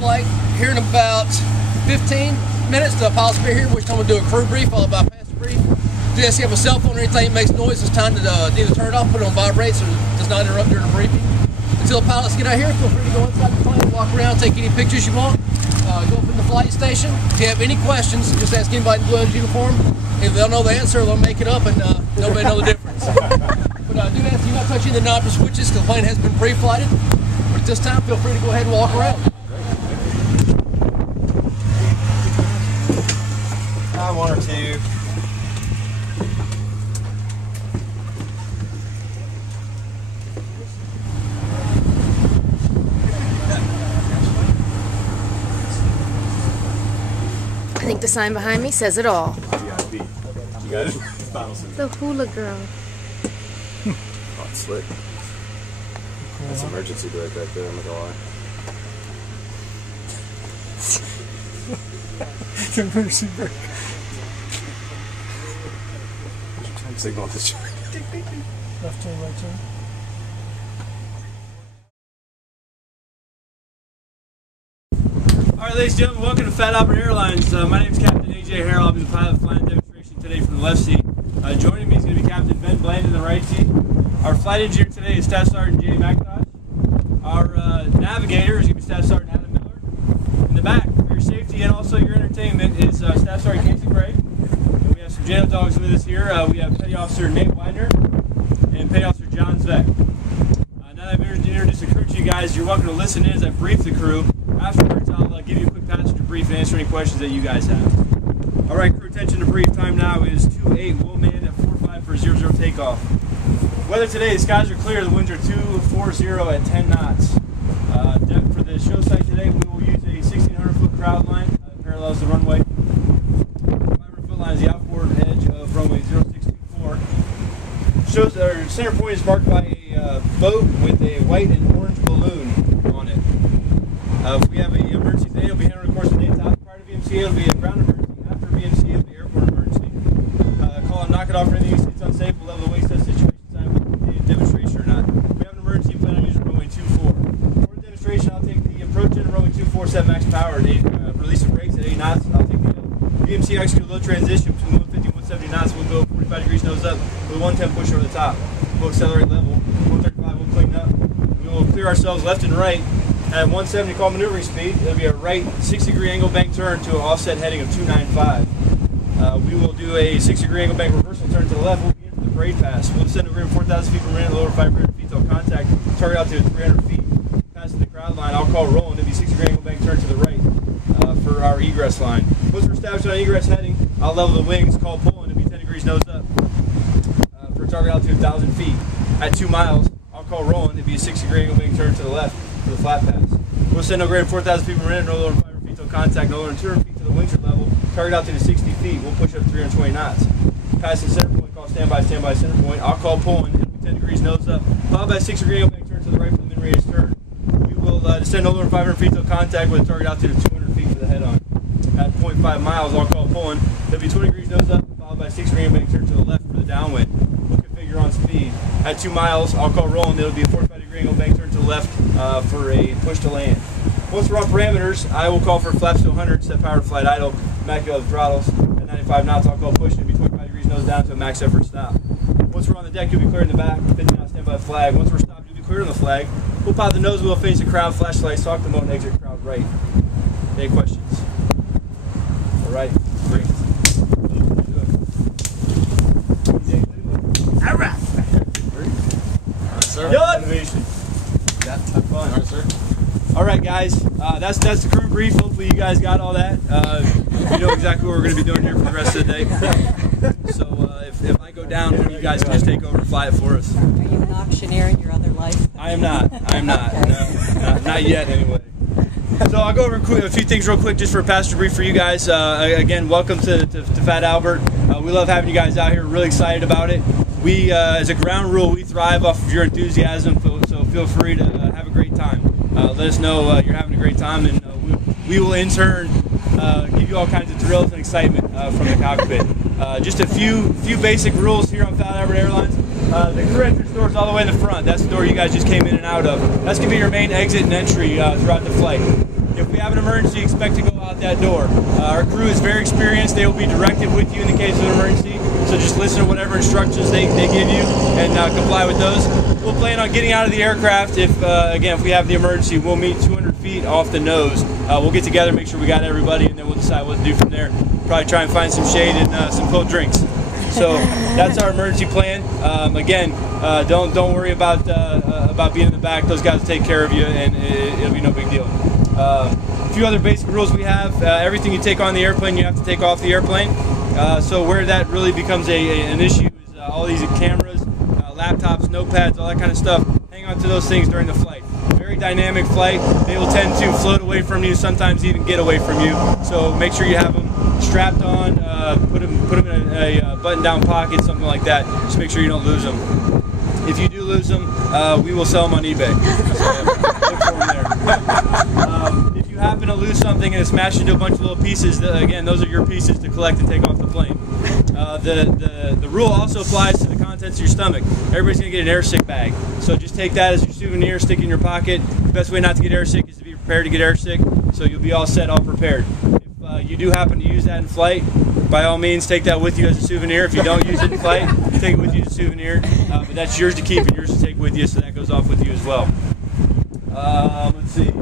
flight. Here in about 15 minutes, the pilots will be here, which time we'll do a crew brief, followed by a passenger brief. Do you have a cell phone or anything that makes noise, it's time to either turn it off, put it on vibrate so it does not interrupt during the briefing. Until the pilots get out here, feel free to go inside the plane, walk around, take any pictures you want. Go up in the flight station. If you have any questions, just ask anybody in the blue uniform. If they'll know the answer, they'll make it up, and nobody know the difference. But do ask you not touching the knobs or switches because the plane has been pre-flighted. But at this time, feel free to go ahead and walk around. One or two. I think the sign behind me says it all. VIP. You got it? The hula girl. Oh, it's slick. That's emergency brake right there, I'm not gonna lie. It's an emergency brake. Turn signal at this joint. Left turn, right turn. Alright, ladies and gentlemen, welcome to Fat Albert Airlines. My name is Captain AJ Harrell. I'll be the pilot flying demonstration today from the left seat. Joining me is going to be Captain Ben Bland in the right seat. Our flight engineer today is Staff Sergeant Jay McIntosh. Our navigator is going to be Staff Sergeant Adam Miller. In the back, for your safety and also your entertainment, is Staff Sergeant Casey Gray. And we have some jail dogs with us here. We have Petty Officer Nate Widener and Petty Officer John Zveck. Now that I've introduced the crew to you guys, you're welcome to listen in as I brief the crew. Afterwards, I'll give you a quick passenger brief and answer any questions that you guys have. Alright, crew, attention to brief. Time now is 2-8, we'll man at 45 for 00 takeoff. Weather today, the skies are clear, the winds are 240 at 10 knots. Depth for the show site today, we will use a 1,600-foot crowd line that parallels the runway. 500-foot line is the outboard edge of runway 0624. Shows our center point is marked by a boat with a white and orange balloon on it. If we have an emergency today, it'll be handled of course in the daytime. Prior to VMC, it'll be a ground emergency. After VMC, it'll be airport emergency. Call and knock it off for anything it's unsafe. We'll level the wings test situation. Decide if we can continue the demonstration or not. If we have an emergency, plan on using runway 24. For the demonstration, I'll take the approach into runway 24, set max power, and release the brakes at 8 knots. I'll take the VMC execute a low transition between 150 and 170 knots. We'll go 45 degrees nose up with a 110 push over the top. We'll accelerate level. 135, we'll clean up. We will clear ourselves left and right. At 170 call maneuvering speed, it'll be a right 60-degree angle bank turn to an offset heading of 295. We will do a 60-degree angle bank reversal turn to the left. We'll be into the parade pass. We'll descend over 4,000 feet per minute, lower 500 feet till contact. Target out to 300 feet. Passing the crowd line, I'll call rolling. It'll be 60-degree angle bank turn to the right for our egress line. Once we're established on egress heading, I'll level the wings, call pulling. It'll be 10 degrees nose up for a target out to 1,000 feet. At 2 miles, I'll call rolling. It'll be a 60-degree angle bank turn to the left for the flat pass. We'll send no greater than 4,000 feet per minute, no lower than 500 feet till contact, no lower than 200 feet to the wings level. Target out to the 60 feet. We'll push up to 320 knots. Passing center point, call standby center point. I'll call pulling. It'll be 10 degrees nose up. Followed by a 60-degree angle bank turn to the right for the min-radius turn. We will descend no lower than 500 feet till contact with a target out to the 200 feet for the head-on. At 0.5 miles, I'll call pulling. It'll be 20 degrees nose up, followed by a 60-degree angle bank turn to the left for the downwind. We'll configure on speed. At 2 miles, I'll call rolling. It'll be a 45-degree angle bank turn to the left for a push to land. Once we're on parameters, I will call for flaps to 100, set power to flight idle, immaculate throttles. At 95 knots, I'll call push. It'll be 25 degrees nose down to a max effort stop. Once we're on the deck, you'll be clear in the back. 50 knots standby flag. Once we're stopped, you'll be clear on the flag. We'll pop the nose wheel, face the crowd, flashlights, talk the moat, and exit crowd right. Any questions? All right, great. All right. All right, sir. Good. Innovation. That's Have fun. All right, sir. All right, guys. That's the crew brief. Hopefully, you guys got all that. You know exactly what we're going to be doing here for the rest of the day. So, if I go down, one of you guys can just take over and fly it for us. Are you an auctioneer in your other life? I am not. I am not. No, not yet, anyway. So I'll go over a few things real quick just for a passenger brief for you guys. Again, welcome to Fat Albert. We love having you guys out here. We're really excited about it. We, as a ground rule, we thrive off of your enthusiasm, so feel free to have a great time. Let us know you're having a great time, and we will in turn give you all kinds of thrills and excitement from the cockpit. Just a few basic rules here on Fat Albert Airlines. The crew entrance door is all the way in the front. That's the door you guys just came in and out of. That's going to be your main exit and entry throughout the flight. If we have an emergency, expect to go out that door. Our crew is very experienced. They will be directed with you in the case of an emergency. So just listen to whatever instructions they give you and comply with those. We'll plan on getting out of the aircraft if we have the emergency. We'll meet 200 feet off the nose. We'll get together, make sure we got everybody, and then we'll decide what to do from there. Probably try and find some shade and some cold drinks. So that's our emergency plan. Don't worry about being in the back. Those guys will take care of you, and it'll be no big deal. A few other basic rules we have. Everything you take on the airplane, you have to take off the airplane. So where that really becomes an issue is all these cameras, laptops, notepads, all that kind of stuff. Hang on to those things during the flight. Very dynamic flight. They will tend to float away from you, sometimes even get away from you. So make sure you have them strapped on, put them in a button-down pocket, something like that. Just make sure you don't lose them. If you do lose them, we will sell them on eBay. So look for them there. If you happen to lose something and it's smashed into a bunch of little pieces, again, those are your pieces to collect and take off the plane. The rule also applies to the contents of your stomach. Everybody's going to get an airsick bag. So just take that as your souvenir, stick it in your pocket. The best way not to get airsick is to be prepared to get airsick, so you'll be all set, all prepared. If you do happen to use that in flight, by all means take that with you as a souvenir. If you don't use it in flight, take it with you as a souvenir. But that's yours to keep and yours to take with you, so that goes off with you as well. Let's see.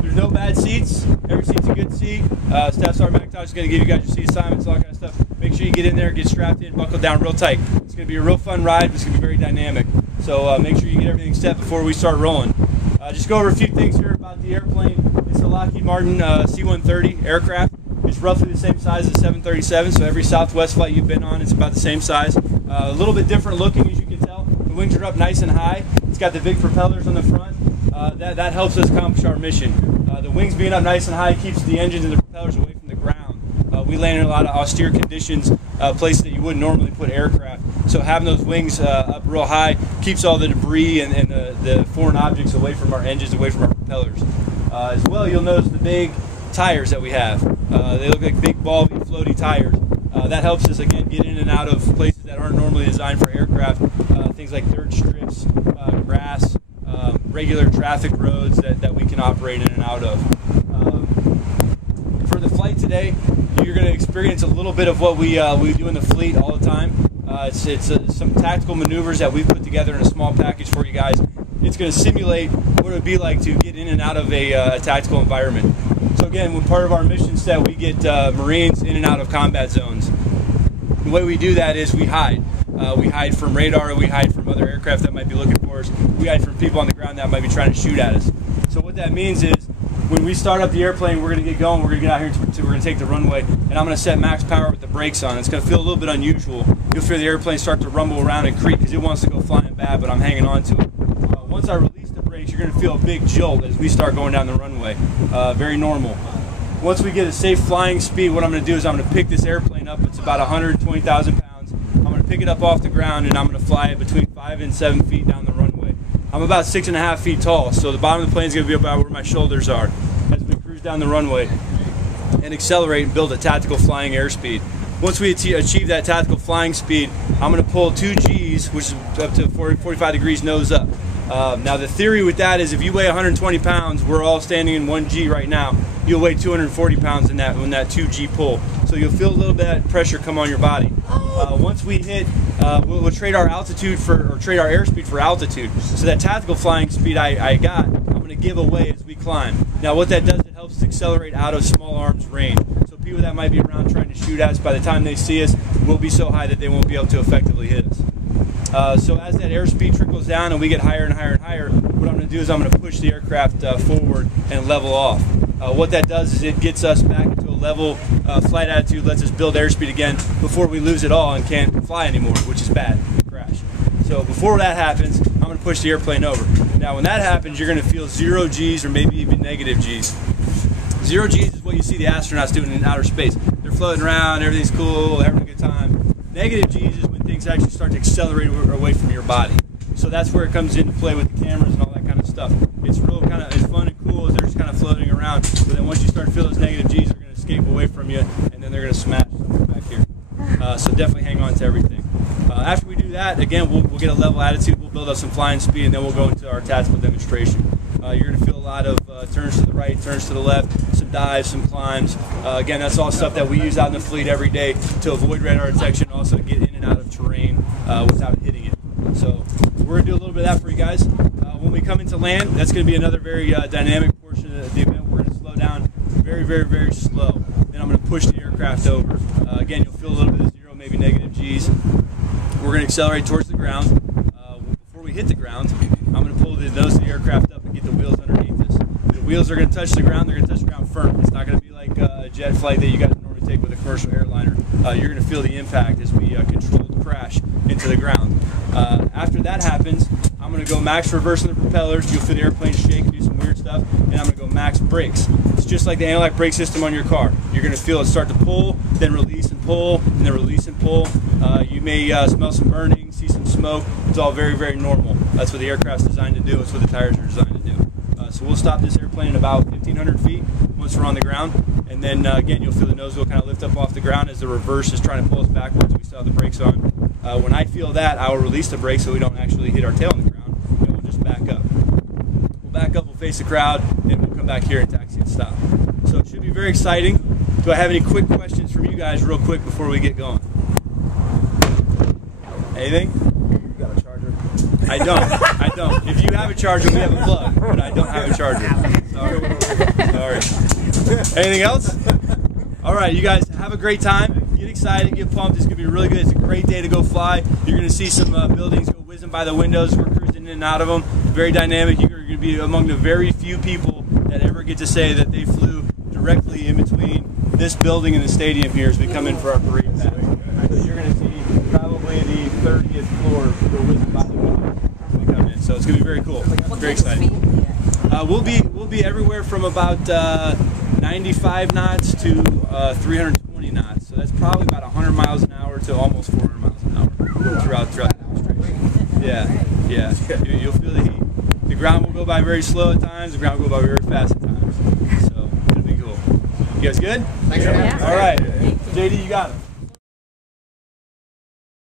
There's no bad seats. Every seat's a good seat. Staff Sergeant McIntosh is going to give you guys your seat assignments, all that kind of stuff. Make sure you get in there, get strapped in, buckle down real tight. It's going to be a real fun ride, but it's going to be very dynamic. So make sure you get everything set before we start rolling. Just go over a few things here about the airplane. It's a Lockheed Martin C-130 aircraft. It's roughly the same size as 737, so every Southwest flight you've been on, it's about the same size. A little bit different looking, as you can tell. The wings are up nice and high. It's got the big propellers on the front. That helps us accomplish our mission. The wings being up nice and high keeps the engines and the propellers away from the ground. We land in a lot of austere conditions, places that you wouldn't normally put aircraft. So having those wings up real high keeps all the debris and the foreign objects away from our engines, away from our propellers. As well, you'll notice the big tires that we have. They look like big, bulby, floaty tires. That helps us, again, get in and out of places that aren't normally designed for aircraft. Things like dirt strips, grass, regular traffic roads that we can operate in and out of. For the flight today, you're going to experience a little bit of what we do in the fleet all the time. It's some tactical maneuvers that we've put together in a small package for you guys. It's going to simulate what it would be like to get in and out of a tactical environment. So again, when part of our mission set, we get Marines in and out of combat zones. The way we do that is we hide. We hide from radar, we hide from other aircraft that might be looking for us. We hide from people on the ground that might be trying to shoot at us. So what that means is, when we start up the airplane, we're going to get going, we're going to get out here, we're going to take the runway, and I'm going to set max power with the brakes on. It's going to feel a little bit unusual. You'll feel the airplane start to rumble around and creak because it wants to go flying bad, but I'm hanging on to it. Once I release the brakes, you're going to feel a big jolt as we start going down the runway. Very normal. Once we get a safe flying speed, what I'm going to do is I'm going to pick this airplane up. It's about 120,000 pounds. I'm going to pick it up off the ground, and I'm going to fly it between 5 and 7 feet down the runway. I'm about 6.5 feet tall, so the bottom of the plane is going to be about where my shoulders are as we cruise down the runway and accelerate and build a tactical flying airspeed. Once we achieve that tactical flying speed, I'm going to pull 2 Gs, which is up to 45 degrees nose up. Now the theory with that is if you weigh 120 pounds, we're all standing in 1 G right now, you'll weigh 240 pounds in that 2 G pull. So you'll feel a little bit of pressure come on your body. Once we hit, we'll trade our altitude trade our airspeed for altitude. So that tactical flying speed I got, I'm going to give away as we climb. Now what that does, it helps us accelerate out of small arms range. So people that might be around trying to shoot at us, by the time they see us, we'll be so high that they won't be able to effectively hit us. So as that airspeed trickles down and we get higher and higher and higher, what I'm going to do is I'm going to push the aircraft forward and level off. What that does is it gets us back into a level flight attitude, lets us build airspeed again before we lose it all and can't fly anymore, which is bad. Crash. So before that happens, I'm going to push the airplane over. Now when that happens, you're going to feel 0 Gs or maybe even negative Gs. 0 Gs is what you see the astronauts doing in outer space. They're floating around, everything's cool, having a good time. Negative Gs is when things actually start to accelerate away from your body. So that's where it comes into play with the cameras and all that kind of stuff. It's real it's fun and cool as they're just kind of floating around. But then once you start to feel those negative Gs, they're going to escape away from you, and then they're going to smash something back here. So definitely hang on to everything. After we do that, again, we'll get a level attitude, we'll build up some flying speed, and then we'll go into our tactical demonstration. You're going to feel a lot of turns to the right, turns to the left, some dives, some climbs. Again, that's all stuff that we use out in the fleet every day to avoid radar detection, also get in and out of terrain without hitting it. So we're going to do a little bit of that for you guys. When we come into land, that's going to be another very dynamic portion of the event. We're going to slow down very, very, very slow. Then I'm going to push the aircraft over. Again, you'll feel a little bit of 0, maybe negative G's. We're going to accelerate towards the ground. Before we hit the ground, I'm going to pull the nose of the aircraft up and get the wheels underneath us. The wheels are going to touch the ground. They're going to touch the ground firm. It's not going to be like a jet flight that you guys normally take with a commercial airliner. You're going to feel the impact as we controlled crash into the ground. After that happens, I'm going to go max reverse on the propellers. You'll feel the airplane shake and do some weird stuff. And I'm going to go max brakes. It's just like the anti-lock brake system on your car. You're going to feel it start to pull, then release and pull, and then release and pull. You may smell some burning, see some smoke. It's all very, very normal. That's what the aircraft's designed to do. That's what the tires are designed to do. So we'll stop this airplane at about 1,500 feet once we're on the ground. And then again, you'll feel the nose wheel kind of lift up off the ground as the reverse is trying to pull us backwards. We still have the brakes on. When I feel that, I will release the brakes so we don't actually hit our tail on the ground. And we'll just back up. We'll back up, we'll face the crowd, and we'll come back here and taxi and stop. So it should be very exciting. Do I have any quick questions from you guys real quick before we get going? Anything? You got a charger? I don't. If you have a charger, we have a plug, but I don't have a charger. Sorry. Anything else? All right, you guys have a great time. Get excited, get pumped. It's going to be really good. It's a great day to go fly. You're going to see some buildings go whizzing by the windows. We're cruising in and out of them. Very dynamic. You're going to be among the very few people that ever get to say that they flew directly in between this building and the stadium here as we come in for our parade pass. So you're going to see probably the 30th floor go whizzing by the windows as we come in. So it's going to be very cool. Very exciting. We'll be everywhere from about 95 knots to 320 knots. So that's probably about 100 miles an hour to almost 400 miles an hour throughout the demonstration. Yeah. You'll feel the heat. The ground will go by very slow at times. The ground will go by very fast at times. So it'll be cool. You guys good? Thanks for having us. All right. JD, you got it.